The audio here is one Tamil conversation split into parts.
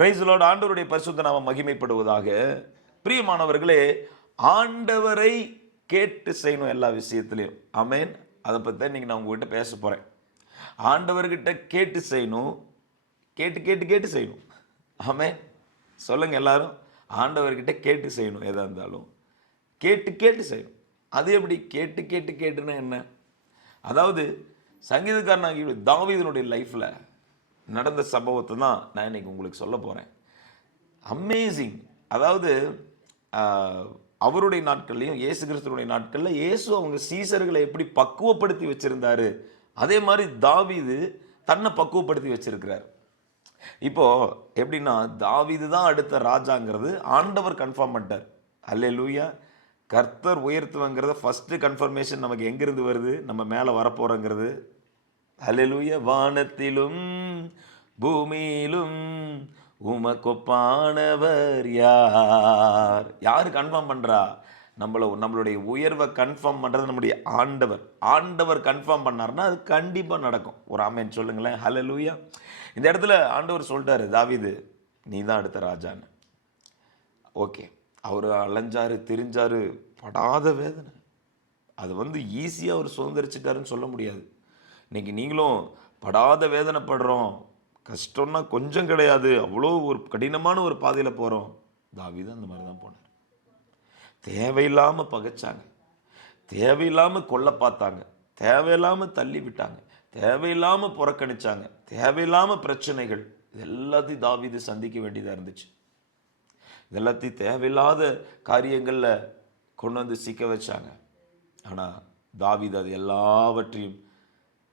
Praise the Lord. ஆண்டவருடைய பரிசுத்த நாமம் மகிமைப்படுவதாக. பிரியமானவர்களே, ஆண்டவரை கேட்டு செய்யணும் எல்லா விஷயத்திலையும். ஆமென். அதை பற்றி தான் இன்னைக்கு நான் உங்ககிட்ட பேச போகிறேன். ஆண்டவர்கிட்ட கேட்டு செய்யணும், கேட்டு கேட்டு கேட்டு செய்யணும். ஆமென். சொல்லுங்க எல்லாரும். ஆண்டவர்கிட்ட கேட்டு செய்யணும். எதாக இருந்தாலும் கேட்டு கேட்டு செய்யணும். அது எப்படி கேட்டு கேட்டு கேட்டுன்னா என்ன? அதாவது சங்கீதக்காரனாகிய தாவீதினுடைய லைஃப்பில் நடந்த சம்பவத்தை தான் நான் இன்னைக்கு உங்களுக்கு சொல்ல போகிறேன். அமேசிங். அதாவது அவருடைய நாட்கள்லையும் இயேசு கிறிஸ்துவனுடைய நாட்களில் இயேசு அவங்க சீசர்களை எப்படி பக்குவப்படுத்தி வச்சிருந்தாரு, அதே மாதிரி தாவீது தன்னை பக்குவப்படுத்தி வச்சிருக்கிறார். இப்போ எப்படின்னா, தாவீது தான் அடுத்த ராஜாங்கிறது ஆண்டவர் கன்ஃபார்ம் பண்ணிட்டார். அல்லேலூயா. கர்த்தர் உயர்த்துவங்கிறத ஃபர்ஸ்ட் கன்ஃபர்மேஷன் நமக்கு எங்கிருந்து வருது? நம்ம மேலே வரப்போறோங்கிறது. அல்லேலூயா. வானத்திலும் பூமியிலும் உமக்கொப்பானவர் யார்? யார் கன்ஃபார்ம் பண்றா? நம்மளுடைய உயர்வை கன்ஃபார்ம் பண்றது நம்முடைய ஆண்டவர். ஆண்டவர் கன்ஃபார்ம் பண்ணார்னா அது கண்டிப்பா நடக்கும். ஒரு ஆமென் சொல்லுங்களேன். ஹல்லேலூயா. இந்த இடத்துல ஆண்டவர் சொல்லிட்டாரு, தாவீது நீ தான் அடுத்த ராஜான்னு. ஓகே, அவர் அலைஞ்சாரு, திரிஞ்சாரு, படாத வேதனை. அது ஈஸியாக அவர் சுதந்திரிச்சிட்டாருன்னு சொல்ல முடியாது. இன்னைக்கு நீங்களும் படாத வேதனைப்படுறோம். கஷ்டம்னா கொஞ்சம் கிடையாது, அவ்வளோ ஒரு கடினமான ஒரு பாதையில் போகிறோம். தாவீது அந்த மாதிரி தான் போனார். தேவையில்லாமல் பகைச்சாங்க, தேவையில்லாமல் கொல்ல பார்த்தாங்க, தேவையில்லாமல் தள்ளி விட்டாங்க, தேவையில்லாமல் புறக்கணிச்சாங்க, தேவையில்லாமல் பிரச்சனைகள். இது எல்லாத்தையும் தாவீது சந்திக்க வேண்டியதாக இருந்துச்சு. இதெல்லாத்தையும் தேவையில்லாத காரியங்களில் கொண்டு வந்து சிக்க வச்சாங்க. ஆனால் தாவீது அது எல்லாவற்றையும்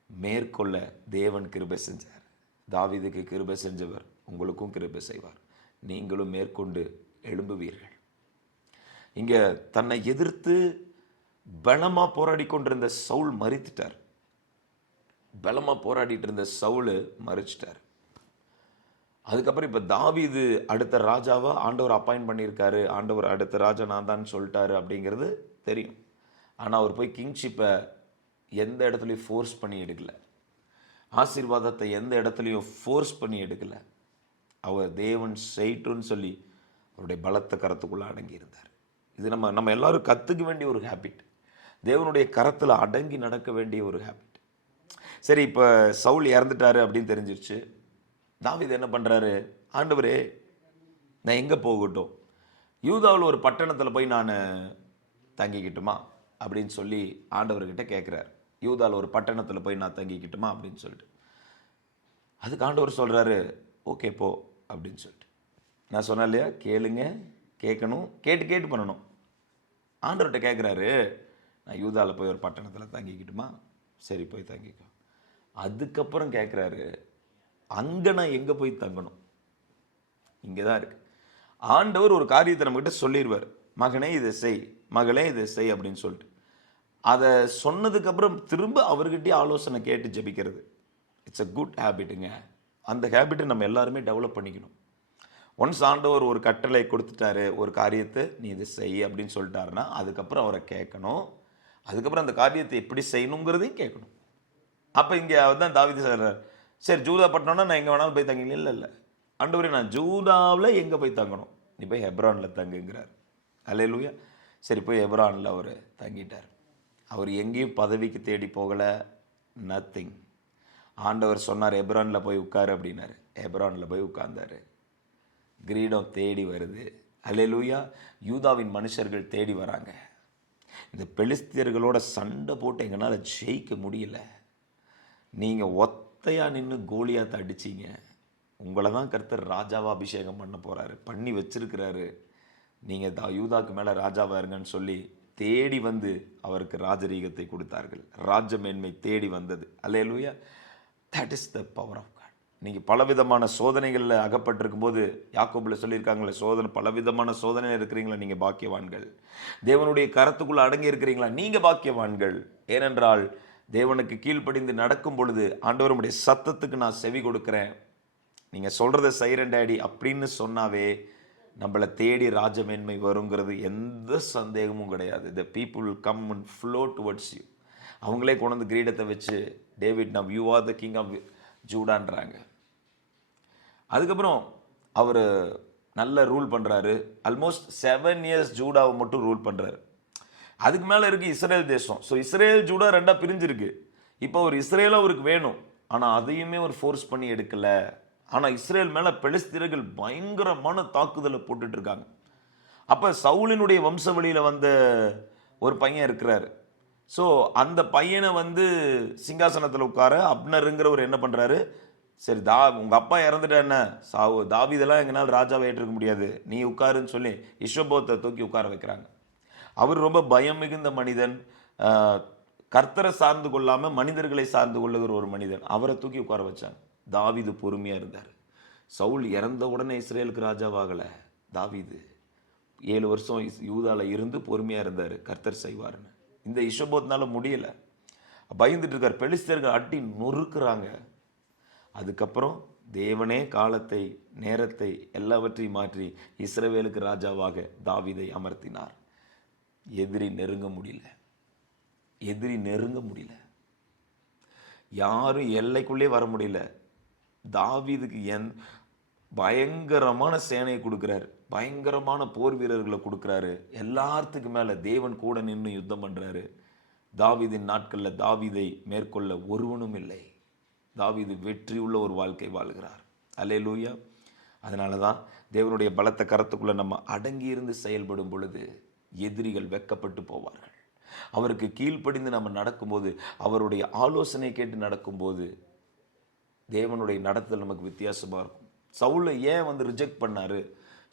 மேற்கொள்ள தேவன் கிருபை செஞ்சார். தாவீதுக்கு கிருபை செஞ்சவர் உங்களுக்கும் கிருபை செய்வார். நீங்களும் மேற்கொண்டு எழும்புவீர்கள். இங்கே தன்னை எதிர்த்து பலமாக போராடி கொண்டிருந்த சவுல் மரித்துட்டார். பலமாக போராடிட்டு இருந்த சவுல் மறிச்சிட்டார். அதுக்கப்புறம் இப்போ தாவீது அடுத்த ராஜாவா ஆண்டவர் அப்பாயிண்ட் பண்ணியிருக்காரு. ஆண்டவர் அடுத்த ராஜா நான் தான் சொல்லிட்டாரு அப்படிங்கிறது தெரியும். ஆனால் அவர் போய் கிங்ஷிப்பை எந்த இடத்துலையும் ஃபோர்ஸ் பண்ணி எடுக்கல. ஆசீர்வாதத்தை எந்த இடத்துலையும் ஃபோர்ஸ் பண்ணி எடுக்கல. அவர் தேவன் செய்யட்டுன்னு சொல்லி அவருடைய பலத்த கரத்துக்குள்ளே அடங்கியிருந்தார். இது நம்ம எல்லாரும் கற்றுக்க வேண்டிய ஒரு ஹேபிட். தேவனுடைய கரத்தில் அடங்கி நடக்க வேண்டிய ஒரு ஹேபிட். சரி, இப்போ சவுல் இறந்துட்டாரு அப்படின்னு தெரிஞ்சிருச்சு. தாவீது என்ன பண்ணுறாரு? ஆண்டவரே நான் எங்கே போகட்டும்? யூதாவில் ஒரு பட்டணத்தில் போய் நான் தங்கிக்கிட்டுமா அப்படின்னு சொல்லி ஆண்டவர்கிட்ட கேட்குறாரு. யூதாவில் ஒரு பட்டணத்தில் போய் நான் தங்கிக்கிட்டுமா அப்படின்னு சொல்லிட்டு. அதுக்கு ஆண்டவர் சொல்கிறாரு, ஓகே போ அப்படின்னு சொல்லிட்டு. நான் சொன்னேன் இல்லையா, கேளுங்க, கேட்கணும், கேட்டு கேட்டு பண்ணணும். ஆண்டவர்கிட்ட கேட்குறாரு, நான் யூதாவில் போய் ஒரு பட்டணத்தில் தங்கிக்கிட்டுமா? சரி போய் தங்கிக்கோ. அதுக்கப்புறம் கேட்குறாரு, அங்கே நான் எங்கே போய் தங்கணும்? இங்கே தான் இருக்கு. ஆண்டவர் ஒரு காரியத்தை நம்மகிட்ட சொல்லிடுவார், மகனே இதை செய், மகளே இதை செய் அப்படின்னு சொல்லிட்டு. அதை சொன்னதுக்கப்புறம் திரும்ப அவர்கிட்டயே ஆலோசனை கேட்டு ஜெபிக்கிறது. இட்ஸ் அ குட் ஹேபிட்டுங்க. அந்த ஹேபிட்டை நம்ம எல்லாருமே டெவலப் பண்ணிக்கணும். ஒன்ஸ் ஆண்டவர் ஒரு கட்டளை கொடுத்துட்டாரு, ஒரு காரியத்தை நீ இதை செய் அப்படின்னு சொல்லிட்டாருன்னா அதுக்கப்புறம் அவரை கேட்கணும். அதுக்கப்புறம் அந்த காரியத்தை எப்படி செய்யணுங்கிறதையும் கேட்கணும். அப்போ இங்கே தான் தாவீது சொல்கிறார், சரி ஜூதா பட்டணம்னா நான் எங்கே வேணாலும் போய் தங்கிங்க. இல்லை ஆண்டவரே நான் ஜூதாவில் எங்கே போய் தங்கணும்? நீ போய் ஹெப்ரானில் தங்குங்கிறார். அல்லேலூயா. சரி போய் ஹெப்ரானில் அவர் தங்கிட்டார். அவர் எங்கேயும் பதவிக்கு தேடி போகலை, நத்திங். ஆண்டவர் சொன்னார் ஹெப்ரானில் போய் உட்காரு அப்படின்னாரு. ஹெப்ரானில் போய் உட்கார்ந்தாரு. கிரீடம் தேடி வருது. அல்லேலூயா. யூதாவின் மனுஷர்கள் தேடி வராங்க. இந்த பெலிஸ்தியர்களோட சண்டை போட்டு எங்களால் ஜெயிக்க முடியல. நீங்கள் ஒத்தையாக நின்று கோலியாத்தை அடிச்சிங்க. உங்களை தான் கர்த்தர் ராஜாவா அபிஷேகம் பண்ண போகிறாரு, பண்ணி வச்சிருக்கிறாரு. நீங்கள் யூதாக்கு மேலே ராஜாவாக இருங்கன்னு சொல்லி தேடி வந்து அவருக்கு ராஜரீகத்தை கொடுத்தார்கள். ராஜமேன்மை தேடி வந்தது. Hallelujah. That is the power of God. நீங்கள் பலவிதமான சோதனைகளில் அகப்பட்டிருக்கும் போது யாக்கோபில் சொல்லியிருக்காங்களே, பலவிதமான சோதனை இருக்கிறீங்களா நீங்கள் பாக்கியவான்கள். தேவனுடைய கரத்துக்குள்ளே அடங்கி இருக்கிறீங்களா நீங்கள் பாக்கியவான்கள். ஏனென்றால் தேவனுக்கு கீழ்ப்படிந்து நடக்கும் பொழுது ஆண்டவருடைய சத்தத்துக்கு நான் செவி கொடுக்குறேன், நீங்கள் சொல்கிறத செய்கிறேன் டேடி அப்படின்னு சொன்னாவே நம்மளை தேடி ராஜமேன்மை வருங்கிறது எந்த சந்தேகமும் கிடையாது. The people will come and flow towards you. அவங்களே கொண்டு வந்து கிரீடத்தை வச்சு David now you are the king of ஜூடான்றாங்க. அதுக்கப்புறம் அவர் நல்ல ரூல் பண்ணுறாரு. ஆல்மோஸ்ட் 7 இயர்ஸ் ஜூடாவை மட்டும் ரூல் பண்ணுறாரு. அதுக்கு மேலே இருக்குது இஸ்ரேல் தேசம். ஸோ இஸ்ரேல் ஜூடா ரெண்டாக பிரிஞ்சிருக்கு. இப்போ ஒரு இஸ்ரேலும் அவருக்கு வேணும், ஆனால் அதையுமே அவர் ஃபோர்ஸ் பண்ணி எடுக்கலை. ஆனால் இஸ்ரேல் மேலே பெலிஸ்தீனர்கள் பயங்கரமான தாக்குதலை போட்டுட்டு இருக்காங்க. அப்போ சவுலினுடைய வம்சவழியில் வந்த ஒரு பையன் இருக்கிறாரு. ஸோ அந்த பையனை சிங்காசனத்தில் உட்கார அப்னருங்கிறவர் என்ன பண்ணுறாரு, சரி உங்கள் அப்பா இறந்துட்டா என்ன தாவீதெல்லாம் எங்களால் ராஜாவை ஏற்றுக்க முடியாது, நீ உட்காருன்னு சொல்லி இஷபோத்தை தூக்கி உட்கார வைக்கிறாங்க. அவர் ரொம்ப பயம் மிகுந்த மனிதன், கர்த்தரை சார்ந்து கொள்ளாமல் மனிதர்களை சார்ந்து கொள்ளுகிற ஒரு மனிதன். அவரை தூக்கி உட்கார வச்சாங்க. தாவீது பொறுமையாக இருந்தார். சவுல் இறந்த உடனே இஸ்ரேலுக்கு ராஜாவாகலை. தாவீது 7 வருஷம் யூதால இருந்து பொறுமையாக இருந்தார், கர்த்தர் செய்வார்னு. இந்த இஷபோத்னால முடியலை, பயந்துட்டு இருக்கார். பெலிஸ்தர்கள் அட்டி நொறுக்குறாங்க. அதுக்கப்புறம் தேவனே காலத்தை நேரத்தை எல்லாவற்றையும் மாற்றி இஸ்ரவேலுக்கு ராஜாவாக தாவீதை அமர்த்தினார். எதிரி நெருங்க முடியல, யாரும் எல்லைக்குள்ளே வர முடியல. தாவீதுக்கு பயங்கரமான சேனையை கொடுக்குறாரு, பயங்கரமான போர் வீரர்களை கொடுக்குறாரு. எல்லாத்துக்கு மேலே தேவன் கூட நின்று யுத்தம் பண்ணுறாரு. தாவீதின் நாட்களில் தாவீதை மேற்கொள்ள ஒருவனும் இல்லை. தாவீது வெற்றியுள்ள ஒரு வாழ்க்கை வாழ்கிறார். அல்லேலூயா. அதனால தான் தேவனுடைய பலத்த கரத்துக்குள்ளே நம்ம அடங்கி இருந்து செயல்படும் பொழுது எதிரிகள் வெட்கப்பட்டு போவார்கள். அவருக்கு கீழ்ப்படிந்து நம்ம நடக்கும்போது, அவருடைய ஆலோசனை கேட்டு நடக்கும்போது தேவனுடைய நடத்தல் நமக்கு வித்தியாசமாக இருக்கும். சவுலை ஏன் ரிஜெக்ட் பண்ணார்?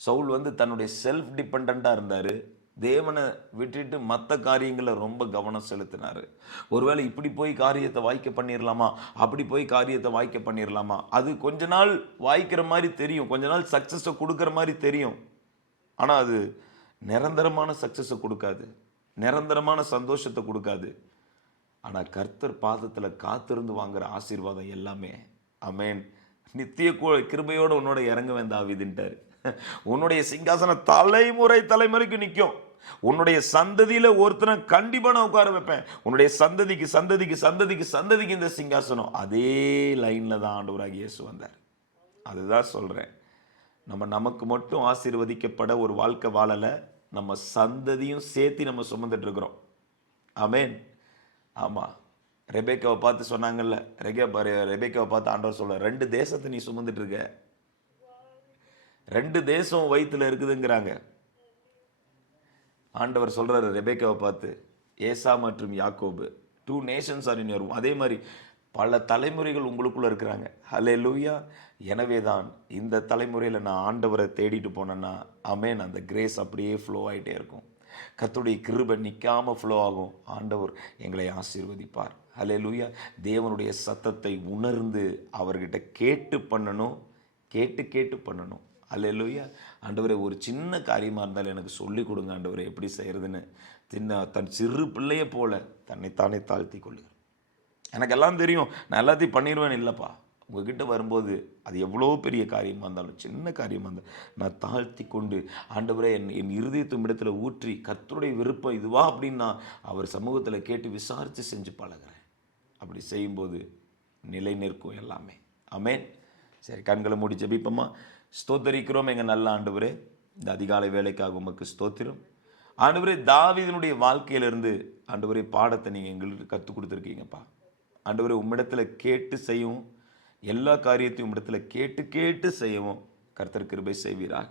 சவுல் தன்னுடைய செல்ஃப் டிபெண்டாக இருந்தார். தேவனை விட்டுட்டு மற்ற காரியங்களில் ரொம்ப கவனம் செலுத்தினார். ஒருவேளை இப்படி போய் காரியத்தை வாய்க்க பண்ணிடலாமா, அப்படி போய் காரியத்தை வாய்க்க பண்ணிடலாமா, அது கொஞ்ச நாள் வாய்க்கிற மாதிரி தெரியும், கொஞ்ச நாள் சக்ஸஸை கொடுக்குற மாதிரி தெரியும். ஆனால் அது நிரந்தரமான சக்ஸஸை கொடுக்காது, நிரந்தரமான சந்தோஷத்தை கொடுக்காது. ஆனால் கர்த்தர் பாதத்தில் காத்திருந்து வாங்குற ஆசீர்வாதம் எல்லாமே ஆமென் நித்திய கிருபையோடு உன்னோட இறங்க வேண்டாவிதுன்ட்டார். உன்னுடைய சிங்காசனம் தலைமுறைக்கு நிற்கும். உன்னுடைய சந்ததியில் ஒருத்தனை கண்டிப்பாக நான் உட்கார வைப்பேன். உன்னுடைய சந்ததிக்கு சந்ததிக்கு சந்ததிக்கு சந்ததிக்கு இந்த சிங்காசனம். அதே லைனில் தான் ஆண்டவராகிய இயேசு வந்தார். அதுதான் சொல்கிறேன், நமக்கு மட்டும் ஆசீர்வதிக்கப்பட ஒரு வாழ்க்கை வாழலை, நம்ம சந்ததியும் சேர்த்து நம்ம சுமந்துட்டு இருக்கிறோம். ஆமென். ஆமாம், ரெபேக்காவை பார்த்து சொன்னாங்கல்ல, ரெபேக்காவை பார்த்து ஆண்டவர் சொல்ல, 2 தேசத்தை நீ சுமந்துட்டு இருக்க, 2 தேசம் வயிற்றுல இருக்குதுங்கிறாங்க. ஆண்டவர் சொல்றாரு ரெபேக்காவை பார்த்து, ஏசா மற்றும் யாக்கோபு 2 Nations R in your womb. அதே மாதிரி பல தலைமுறைகள் உங்களுக்குள்ள இருக்கிறாங்க. ஹல்லேலூயா. எனவே தான் இந்த தலைமுறையில் நான் ஆண்டவரை தேடிட்டு போனேன்னா ஆமென், அந்த கிரேஸ் அப்படியே ஃப்ளோ ஆகிட்டே இருக்கும். கர்த்தருடைய கிருபை நிற்காமல் ஃப்ளோ ஆகும். ஆண்டவர் எங்களை ஆசீர்வதிப்பார். ஹல்லேலூயா. தேவனுடைய சத்தத்தை உணர்ந்து அவர்கிட்ட கேட்டு பண்ணணும், கேட்டு பண்ணணும். ஹல்லேலூயா. ஆண்டவரே, ஒரு சின்ன காரியமாக இருந்தாலும் எனக்கு சொல்லிக் கொடுங்க ஆண்டவரே, எப்படி செய்கிறதுன்னு. தன் சிறு பிள்ளையை போல தன்னைத்தானே தாழ்த்தி கொள்ளுங்க. எனக்கு எல்லாம் தெரியும், நான் எல்லாத்தையும் பண்ணிடுவேன் இல்லைப்பா. உங்ககிட்ட வரும்போது அது எவ்வளோ பெரிய காரியமாக இருந்தாலும் சின்ன காரியமாக இருந்தால் நான் தாழ்த்தி கொண்டு ஆண்டவரே என் இருதயத்தும் இடத்துல ஊற்றி கர்த்தருடைய விருப்பம் இதுவா அப்படின்னு நான் அவர் சமூகத்தில் கேட்டு விசாரித்து செஞ்சு பழகிறேன். அப்படி செய்யும்போது நிலை நிற்கும் எல்லாமே. ஆமென். சரி, கண்களை மூடி ஜெபிப்போமா. ஸ்தோத்தரிக்கிறோம் எங்கள் நல்ல ஆண்டவரே, இந்த அதிகாலை வேலைக்காக உமக்கு ஸ்தோத்திரம். ஆண்டவரே, தாவீதினுடைய வாழ்க்கையிலிருந்து ஆண்டவரே பாடத்தை நீங்கள் எங்களுக்கு கற்றுக் கொடுத்துருக்கீங்கப்பா. ஆண்டவரே, உம்மிடத்தில் கேட்டு செய்யவும், எல்லா காரியத்தையும் உம்மிடத்தில் கேட்டு செய்யவும் கர்த்தர் கிருபை செய்வீராக.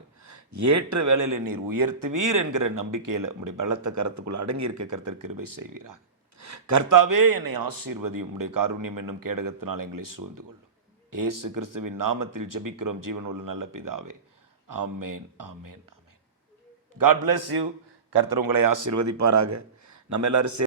ஏற்ற வேளையில் நீர் உயர்த்துவீர் என்கிற நம்பிக்கையில் உம்முடைய பலத்த கரத்துக்குள் அடங்கி இருக்க கர்த்தர் கிருபை செய்வீராக. கர்த்தாவே, என்னை ஆசீர்வதியும், உம்முடைய காருண்யம் என்னும் கேடகத்தினால் எங்களை சூழ்ந்து கொள்ளும். இயேசு கிறிஸ்துவின் நாமத்தில் ஜெபிக்கிறோம் ஜீவன் உள்ள நல்ல பிதாவே. ஆமேன், ஆமேன், ஆமேன். God bless you. கர்த்தர் உங்களை ஆசீர்வதிப்பாராக. நம்ம எல்லாரும்